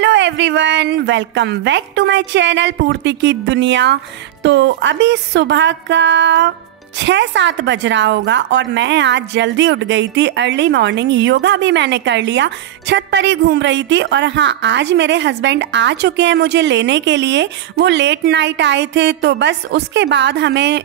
Hello everyone, welcome back to my channel Purti की दुनिया। तो अभी सुबह का 6-7 बज रहा होगा और मैं आज जल्दी उठ गई थी। अर्ली मॉर्निंग योगा भी मैंने कर लिया, छत पर ही घूम रही थी। और हाँ, आज मेरे हस्बैंड आ चुके हैं मुझे लेने के लिए। वो लेट नाइट आए थे तो बस उसके बाद हमें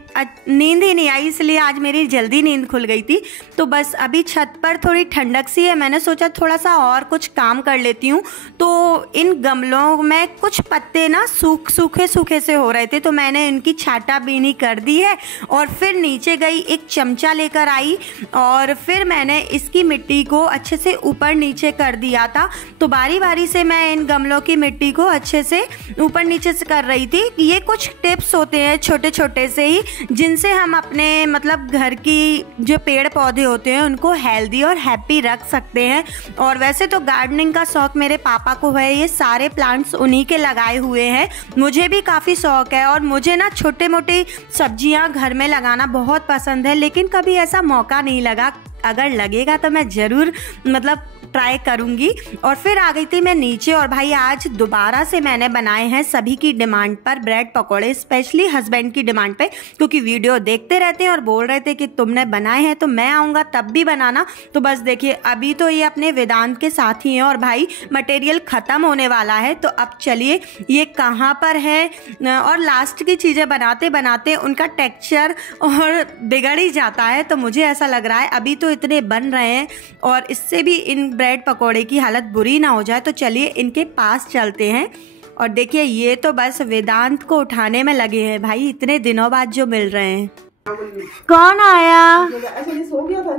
नींद ही नहीं आई, इसलिए आज मेरी जल्दी नींद खुल गई थी। तो बस अभी छत पर थोड़ी ठंडक सी है, मैंने सोचा थोड़ा सा और कुछ काम कर लेती हूँ। तो इन गमलों में कुछ पत्ते ना सूखे से हो रहे थे, तो मैंने इनकी छाटा बीनी कर दी है और फिर नीचे गई, एक चमचा लेकर आई और फिर मैंने इसकी मिट्टी को अच्छे से ऊपर नीचे कर दिया था। तो बारी बारी से मैं इन गमलों की मिट्टी को अच्छे से ऊपर नीचे से कर रही थी। ये कुछ टिप्स होते हैं छोटे छोटे से ही, जिनसे हम अपने मतलब घर की जो पेड़ पौधे होते हैं उनको हेल्दी और हैप्पी रख सकते हैं। और वैसे तो गार्डनिंग का शौक मेरे पापा को है, ये सारे प्लांट्स उन्हीं के लगाए हुए हैं। मुझे भी काफ़ी शौक है और मुझे ना छोटे मोटे सब्जियां घर में लगाना बहुत पसंद है, लेकिन कभी ऐसा मौका नहीं लगा। अगर लगेगा तो मैं ज़रूर मतलब ट्राई करूंगी। और फिर आ गई थी मैं नीचे और भाई आज दोबारा से मैंने बनाए हैं सभी की डिमांड पर ब्रेड पकौड़े, स्पेशली हस्बैंड की डिमांड पे, क्योंकि वीडियो देखते रहते हैं और बोल रहे थे कि तुमने बनाए हैं तो मैं आऊँगा तब भी बनाना। तो बस देखिए, अभी तो ये अपने वेदांत के साथ ही हैं और भाई मटेरियल ख़त्म होने वाला है। तो अब चलिए ये कहाँ पर है, और लास्ट की चीज़ें बनाते बनाते उनका टेक्सचर और बिगड़ ही जाता है। तो मुझे ऐसा लग रहा है अभी तो इतने बन रहे हैं और इससे भी इन ब्रेड पकोड़े की हालत बुरी ना हो जाए। तो चलिए इनके पास चलते हैं। और देखिए ये तो बस वेदांत को उठाने में लगे हैं भाई, इतने दिनों बाद जो मिल रहे हैं। कौन आया? सो गया था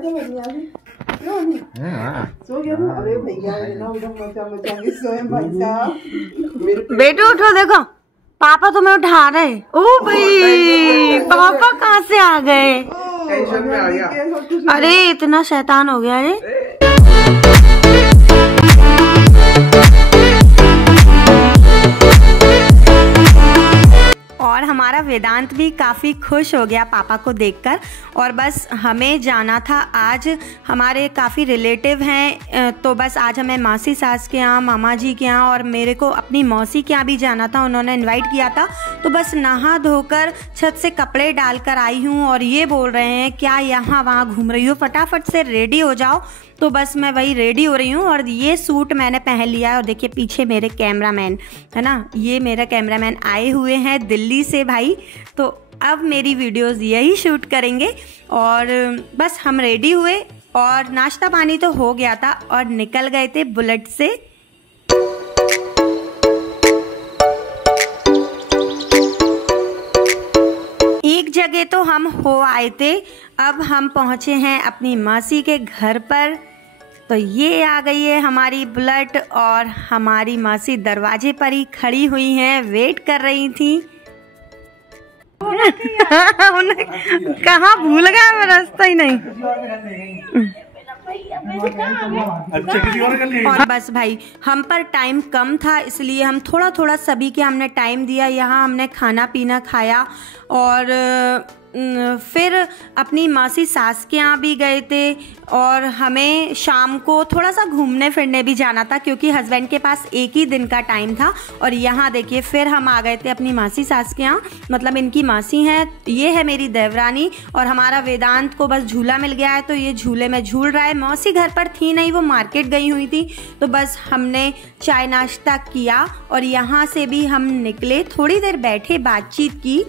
सो गया था। अरे भैया मचा सोए भाई साहब। बेटो उठो, देखो पापा तुम्हें उठा रहे। ओ भाई, पापा कहाँ से आ गए? टेंशन में आ गया। अरे इतना शैतान हो गया रे। और हमारा वेदांत भी काफ़ी खुश हो गया पापा को देखकर। और बस हमें जाना था आज, हमारे काफ़ी रिलेटिव हैं, तो बस आज हमें मासी सास के यहाँ, मामा जी के यहाँ और मेरे को अपनी मौसी के यहाँ भी जाना था, उन्होंने इनवाइट किया था। तो बस नहा धोकर छत से कपड़े डालकर आई हूँ और ये बोल रहे हैं क्या यहाँ वहाँ घूम रही हो, फटाफट से रेडी हो जाओ। तो बस मैं वही रेडी हो रही हूँ और ये सूट मैंने पहन लिया है। और देखिए पीछे मेरे कैमरामैन है ना, ये मेरा कैमरामैन आए हुए हैं दिल्ली से भाई। तो अब मेरी वीडियोस यही शूट करेंगे। और बस हम रेडी हुए और नाश्ता पानी तो हो गया था और निकल गए थे बुलेट से। एक जगह तो हम हो आए थे, अब हम पहुंचे हैं अपनी मासी के घर पर। तो ये आ गई है हमारी बुलेट और हमारी मासी दरवाजे पर ही खड़ी हुई हैं, वेट कर रही थी। कहाँ भूल गया, मैं रास्ता ही नहीं। और बस भाई हम पर टाइम कम था, इसलिए हम थोड़ा थोड़ा सभी के हमने टाइम दिया। यहाँ हमने खाना पीना खाया और फिर अपनी मासी सास के यहाँ भी गए थे। और हमें शाम को थोड़ा सा घूमने फिरने भी जाना था, क्योंकि हस्बैंड के पास एक ही दिन का टाइम था। और यहाँ देखिए फिर हम आ गए थे अपनी मासी सास के यहाँ, मतलब इनकी मासी हैं, ये है मेरी देवरानी। और हमारा वेदांत को बस झूला मिल गया है तो ये झूले में झूल रहा है। मौसी घर पर थी नहीं, वो मार्केट गई हुई थी। तो बस हमने चाय नाश्ता किया और यहाँ से भी हम निकले, थोड़ी देर बैठे, बातचीत की,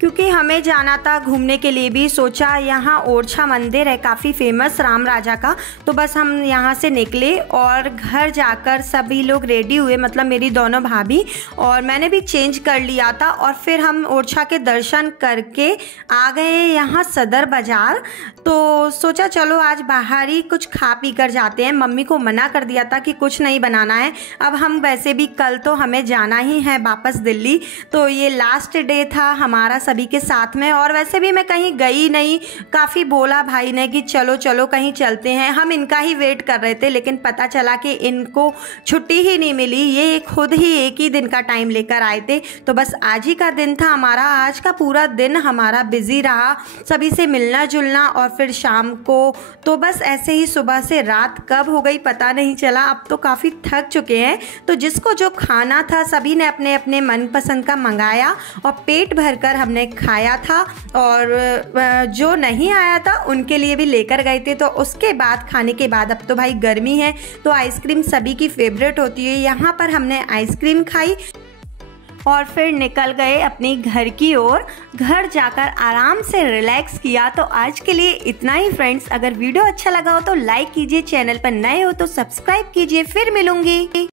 क्योंकि हमें जाना था घूमने के लिए भी। सोचा यहाँ ओरछा मंदिर है काफ़ी फेमस राम राजा का, तो बस हम यहाँ से निकले और घर जाकर सभी लोग रेडी हुए, मतलब मेरी दोनों भाभी और मैंने भी चेंज कर लिया था। और फिर हम ओरछा के दर्शन करके आ गए यहाँ सदर बाज़ार। तो सोचा चलो आज बाहर ही कुछ खा पी कर जाते हैं। मम्मी को मना कर दिया था कि कुछ नहीं बनाना है, अब हम वैसे भी कल तो हमें जाना ही है वापस दिल्ली। तो ये लास्ट डे था हमारा सभी के साथ में। और वैसे भी मैं कहीं गई नहीं, काफ़ी बोला भाई ने कि चलो चलो कहीं चलते हैं, हम इनका ही वेट कर रहे थे, लेकिन पता चला कि इनको छुट्टी ही नहीं मिली, ये खुद ही एक ही दिन का टाइम लेकर आए थे। तो बस आज ही का दिन था हमारा, आज का पूरा दिन हमारा बिजी रहा, सभी से मिलना जुलना, और फिर शाम को तो बस ऐसे ही सुबह से रात कब हो गई पता नहीं चला। अब तो काफ़ी थक चुके हैं, तो जिसको जो खाना था सभी ने अपने अपने मनपसंद का मंगाया और पेट भरकर हमने खाया था, और जो नहीं आया था उनके लिए भी लेकर गए थे। तो उसके बाद खाने के बाद, अब तो भाई गर्मी है तो आइसक्रीम सभी की फेवरेट होती है, यहाँ पर हमने आइसक्रीम खाई और फिर निकल गए अपनी घर की ओर। घर जाकर आराम से रिलैक्स किया। तो आज के लिए इतना ही फ्रेंड्स। अगर वीडियो अच्छा लगा हो तो लाइक कीजिए, चैनल पर नए हो तो सब्सक्राइब कीजिए। फिर मिलूंगी।